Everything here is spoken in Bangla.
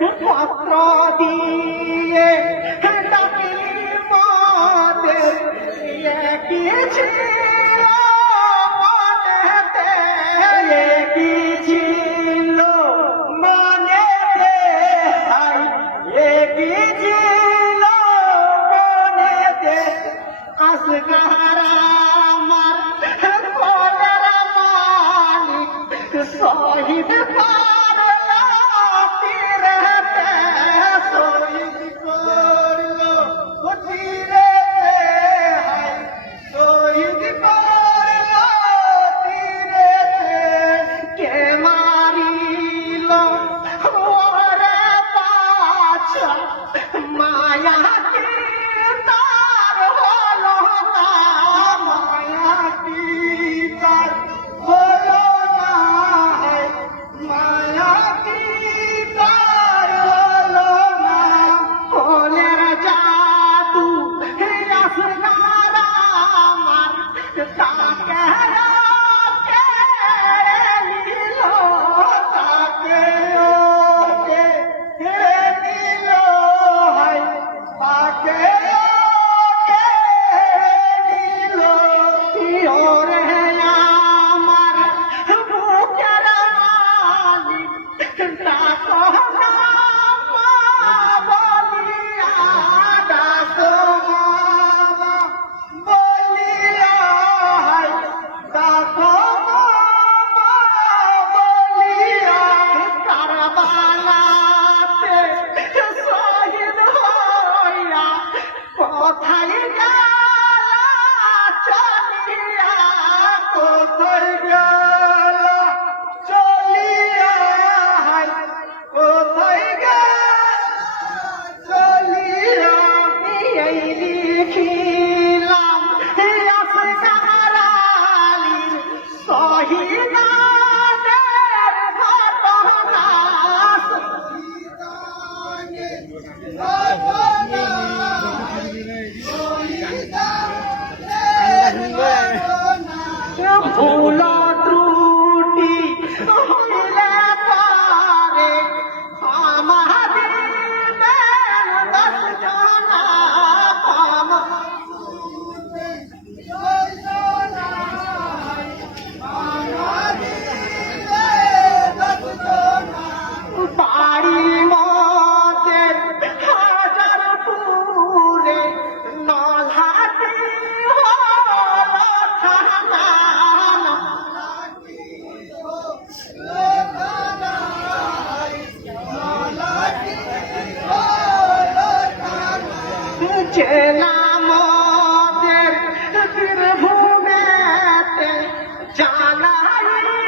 পাতা দিয়ে ডাকিলি মাদের একিছি মনেতে একিছিল মনেতে হাই একিছিল মনেতে। আসগারা আমার কলের মালিক সহিত পা 李玉 জানাই